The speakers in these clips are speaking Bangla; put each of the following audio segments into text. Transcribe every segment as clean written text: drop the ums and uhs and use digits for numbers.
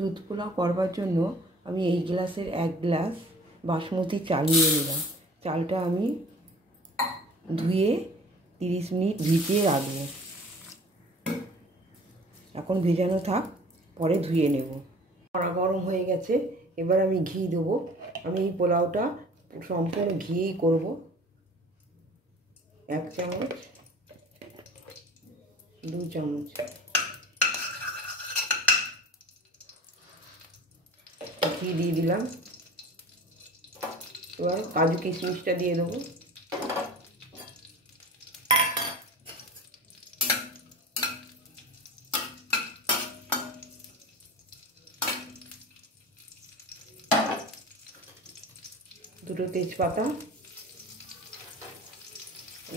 দুধ পোলাও করবার জন্য আমি এই গ্লাসের 1 গ্লাস বাসমতি চাল নিয়ে নিলাম। চালটা আমি ধুয়ে 30 মিনিট ভিজিয়ে রাখবো। এখন ভেজানো থাক, পরে ধুয়ে নেব। কড়া গরম হয়ে গেছে, এবার আমি ঘি দেবো। আমি এই পোলাওটা সম্পূর্ণ ঘিয়েই করব। 1 চামচ, 2 চামচ ঘি দিয়ে দিলাম। এবার কাজু কিশমিশটা দিয়ে দেবো। দুটো তেজপাতা,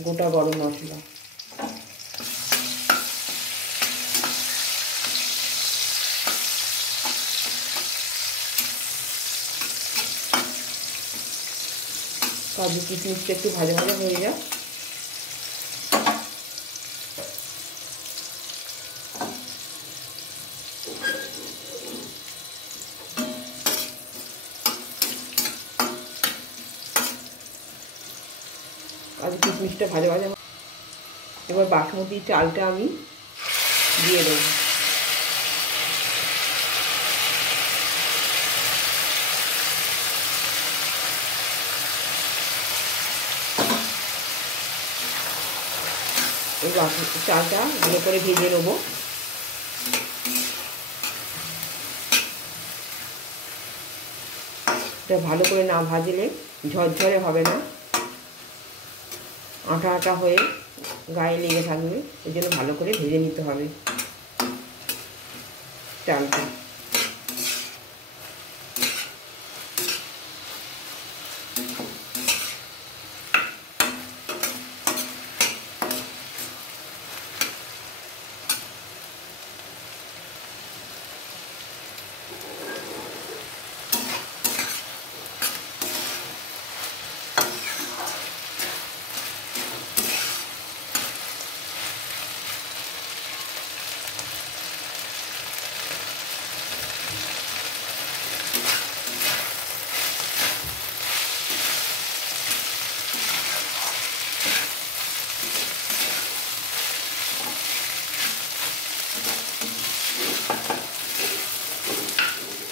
গোটা গরম মশলা, কাজু কিশমিশটা একটু ভাজা ভাজা হয়ে যায়। কাজু কিশমিশটা ভাজা ভাজা, এবার বাসমতি চালটা আমি দিয়ে দেবো। এই বাসমতি চালটা ভালো করে ভেজে নেবো। এটা ভালো করে না ভাজলে ঝরঝরে হবে না, আটা আটা হয়ে গায়ে লেগে থাকবে। ওই জন্য ভালো করে ভেজে নিতে হবে চালটা।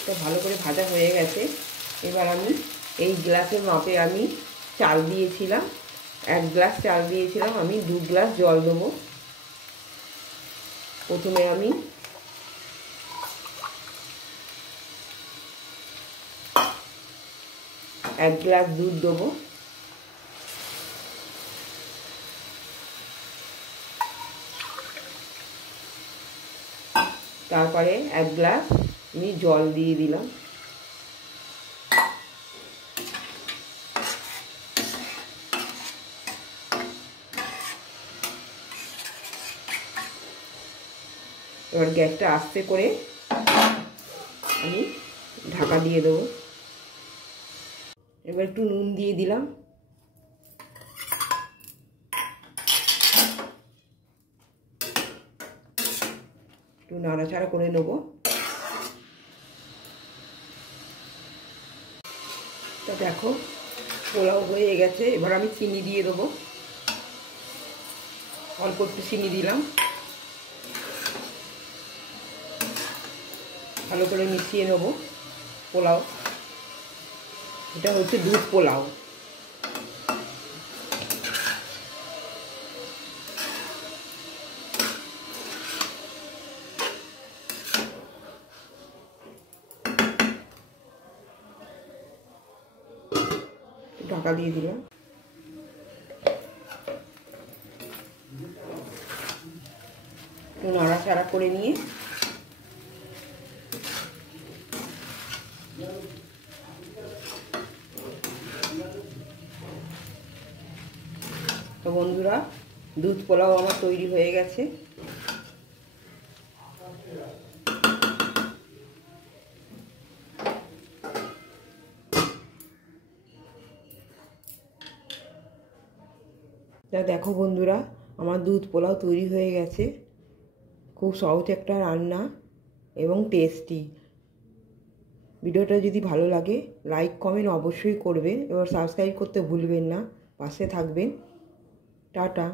তো ভালো করে ভাজা হয়ে গেছে। এবার আমি এই গ্লাসের মাপে আমি চাল দিয়েছিলাম, 1 গ্লাস চাল দিয়েছিলাম, আমি 2 গ্লাস জল দেবো। প্রথমে আমি এক গ্লাস দুধ দেবো, তারপরে 1 গ্লাস আমি জল দিয়ে দিলাম। এবার গ্যাসটা আস্তে করে আমি ঢাকা দিয়ে দেবো। এবার একটু নুন দিয়ে দিলাম। একটু নাড়াচাড়া করে নেবো। তা দেখো পোলাও হয়ে গেছে। এবার আমি চিনি দিয়ে দেবো, অল্প একটু চিনি দিলাম। ভালো করে মিশিয়ে নেবো পোলাও। এটা হচ্ছে দুধ পোলাও। ঢাকা দিয়ে দিলাম। একটু নাড়াচাড়া করে নিয়ে তো বন্ধুরা, দুধ পোলাও আমার তৈরি হয়ে গেছে। তা দেখো বন্ধুরা, আমার দুধ পোলাও তৈরি হয়ে গেছে। খুব সহজ একটা রান্না এবং টেস্টি। ভিডিওটা যদি ভালো লাগে লাইক কমেন্ট অবশ্যই করবেন, এবার সাবস্ক্রাইব করতে ভুলবেন না, পাশে থাকবেন। টাটা।